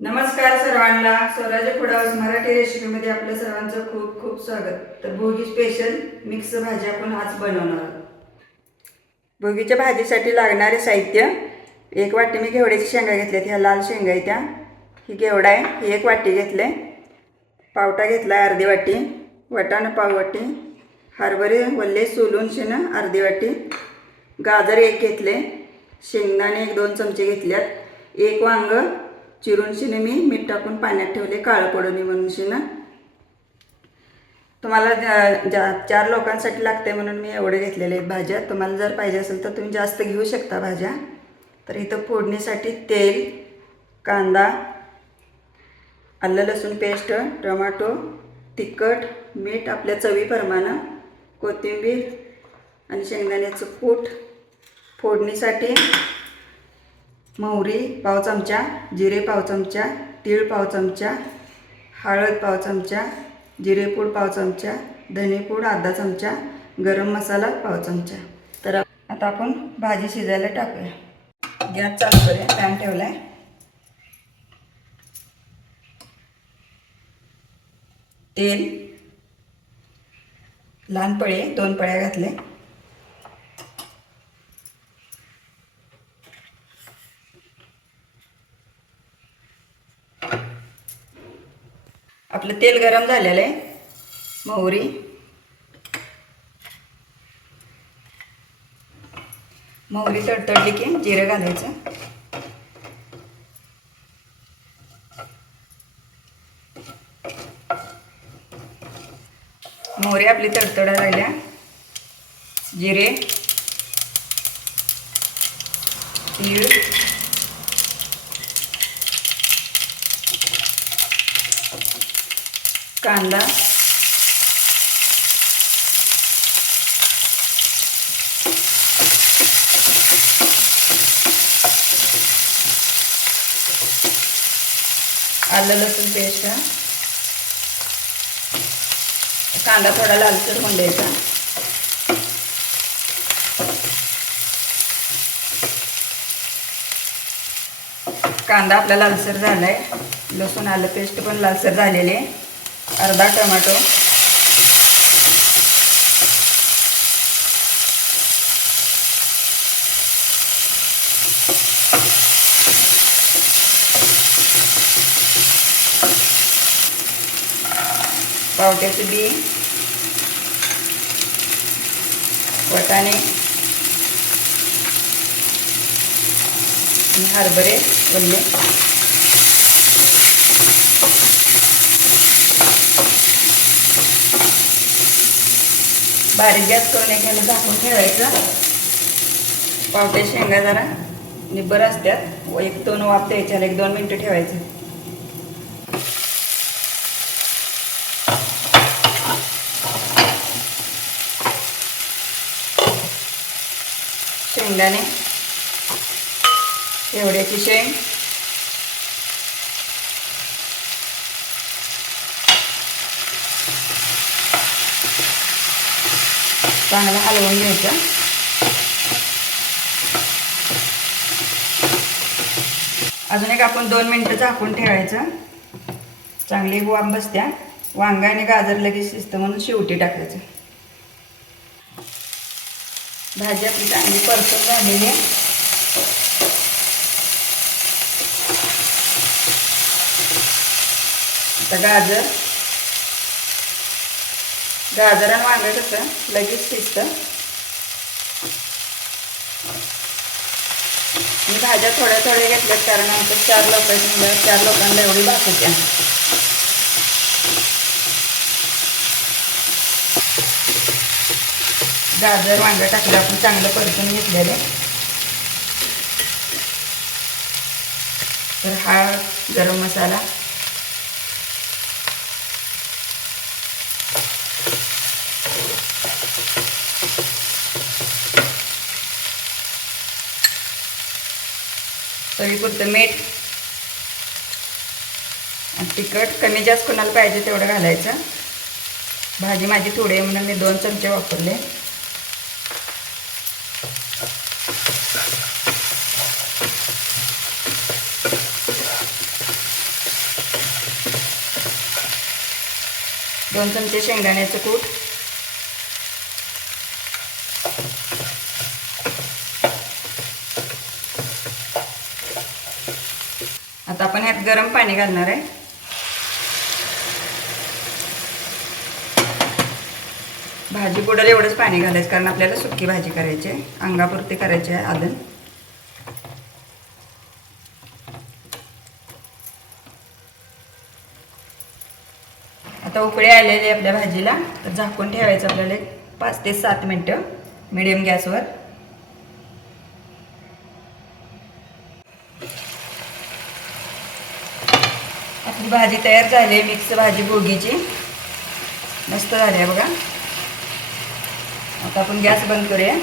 नमस्कार सर्वांना. स्वराज्य फूड हाऊस मराठी रेसिपीमध्ये आपल्या सर्वांचं खूप खूप स्वागत. तर भोगी स्पेशल मिक्स भाजी आपण आज बनवणार आहोत. भोगीच्या भाजीसाठी लागणारे साहित्य: 1 वाटी मी घेवड्याची शेंगा घेतल्यात. ह्या लाल शेंगा आहेत त्या. ही घेवडा आहे, ही 1 वाटी घेतले. पावटा घेतला अर्धी वाटी. वाटाणा पाव वाटी. हरभरे वल्ले सोलून शिनं अर्धी वाटी. गाजर 1 घेतले. शेंगदाणे 1-2 चमचे घेतल्यात. 1 वांग चिरून शिने मी मीठ टाकून पाण्यात ठेवले, काळं पडू नये म्हणून शिनं. तुम्हाला 4 लोकांसाठी लागते म्हणून मी एवढे घेतलेले आहेत भाज्या. तुम्हाला जर पाहिजे असेल तर तुम्ही जास्त घेऊ शकता भाज्या. तर इथं फोडणीसाठी तेल, कांदा, आलं लसूण पेस्ट, टोमॅटो, तिखट, मीठ आपल्या चवीप्रमाणे, कोथिंबीर आणि शेंगदाण्याचं कूट. फोडणीसाठी मोहरी पाव चमचा, जिरे पाव चमचा, तीळ पाव चमचा, हळद पाव चमचा, जिरेपूड पाव चमचा, धनेपूड अर्धा चमचा, गरम मसाला पाव चमचा. तर आता आपण भाजी शिजायला टाकूया. गॅस चालू करूया. पॅन ठेवला आहे. तेल, लहान पळे 2 पळ्या घातले. आपलं तेल गरम झालेलं आहे. मोहरी, तडतडली की जिरं घालायचं. मोहरी आपली तडतडायला लागल्या. जिरे, तीळ, कांदा, आलं लसूण पेस्ट. कांदा थोडा लालसर होऊन द्यायचा. कांदा आपला लालसर झाला आहे. लसूण आलं पेस्ट पण लालसर झालेली आहे. अर्धा टोमॅटो, पावट्याचे बी, वाटाणे आणि हरभरे वल्ले. बारीक गॅस करून एखाद्या झाकून ठेवायचं. पावट्या शेंगा जरा निब्बर असतात. 1-2 वाफ द्यायच्या. 1-2 मिनटं ठेवायचं. शेंगदाणे, घेवड्याची शेंग, चांगलं हलवून घ्यायचं. अजून एक आपण 2 मिनटं झाकून ठेवायचं. चांगली वाफ बसत्या. वांगा आणि गाजर लगेच शिजतं म्हणून शेवटी टाकायचं. भाजी आपली चांगली परतून झालेली आहे. आता गाजर आणि वांग कसं लगेच शिजतं. मी भाज्या थोड्या घेतल्यात कारण आमच्या 4 लोक आहेत. 4 लोकांना एवढी भात होत्या. गाजर वांग टाकलं आपण चांगलं परतून घेतलेलं. तर हा गरम मसाला, चवीपुरतं मीठ आणि तिखट कमी जास्त कोणाला पाहिजे तेवढं घालायचं. भाजी माझी थोडी आहे म्हणून मी 2 चमचे वापरले. 2 चमचे शेंगदाण्याचं कूट, आता आपण ह्यात गरम पाणी घालणार आहे. भाजी बुडाल एवढंच पाणी घालायचं, कारण आपल्याला सुकी भाजी करायची आहे, अंगापुरती करायची आहे आदन. आता उकळी आलेली आपल्या भाजीला, तर झाकून ठेवायचं आपल्याला 5 ते 7 मिनटं मिडियम गॅसवर. आपली भाजी तयार झाली आहे, मिक्स भाजी भोगीची मस्त झाली आहे बघा. आता आपण गॅस बंद करूया.